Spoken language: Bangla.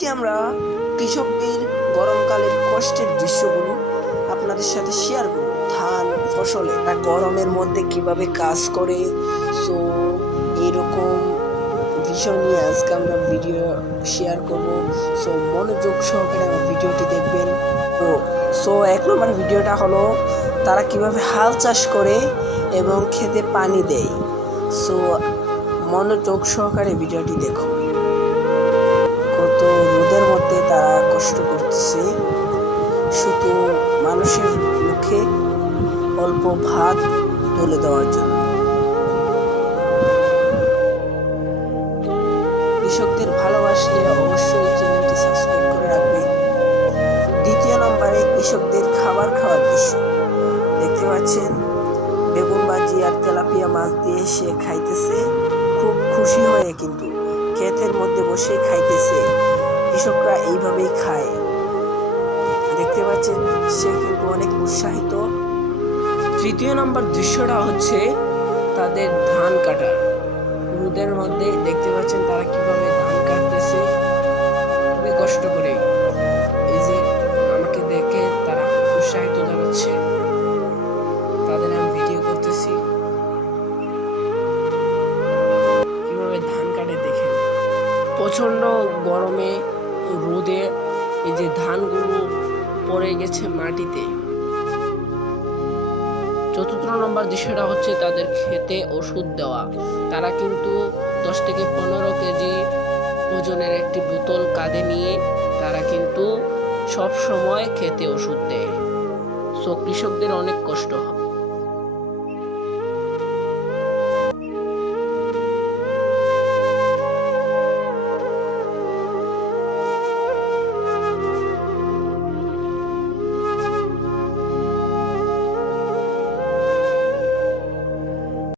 কি আমরা কৃষকদের গরমকালের কষ্টের দৃশ্যগুলো আপনাদের সাথে শেয়ার করব। ধান ফসলে তা গরমের মধ্যে কিভাবে কাজ করে, সো এরকম বিষয় নিয়ে আজকে আমরা ভিডিও শেয়ার করব। সো মনোযোগ সহকারে আমার ভিডিওটি দেখবেন। তো এক নম্বর ভিডিওটা হলো তারা কিভাবে হাল চাষ করে এবং খেতে পানি দেয়। সো মনোযোগ সহকারে ভিডিওটি দেখো। কত রোদের মধ্যে তারা কষ্ট করতেছে শুধু মানুষের মুখে অল্প ভাত তুলে দেওয়ার জন্য। কৃষকদের ভালোবাসলে অবশ্যই চ্যানেলটি সাবস্ক্রাইব করে রাখবে। দ্বিতীয় নম্বরে কৃষকদের খাবার খাওয়ার দৃশ্য দেখতে পাচ্ছেন। বেগুন ভাজি আর তেলাপিয়া মাছ দিয়ে সে খাইতেছে খুব খুশি হয়ে, কিন্তু ক্ষেতের মধ্যে বসে খাইতেছে। কৃষকরা এইভাবেই খায়, দেখতে পাচ্ছেন সে কিন্তু অনেক উৎসাহিত। তৃতীয় নম্বর দৃশ্যটা হচ্ছে তাদের ধান কাটার। রোদের মধ্যে দেখতে পাচ্ছেন তারা কিভাবে ধান কাটতেছে খুবই কষ্ট করে। এই যে আমাকে দেখে তারা উৎসাহিত জানাচ্ছে, তাদের আমি ভিডিও করতেছি কিভাবে ধান কাটে দেখেন। প্রচন্ড গরমে রোদে এই যে ধানগুলো পড়ে গেছে মাটিতে। চতুর্থ নম্বর দৃশ্যটা হচ্ছে তাদের খেতে ওষুধ দেওয়া। তারা কিন্তু 10 থেকে 15 কেজি ওজনের একটি বোতল কাঁধে নিয়ে তারা কিন্তু সব সময় খেতে ওষুধ দেয়। সো কৃষকদের অনেক কষ্ট হয়।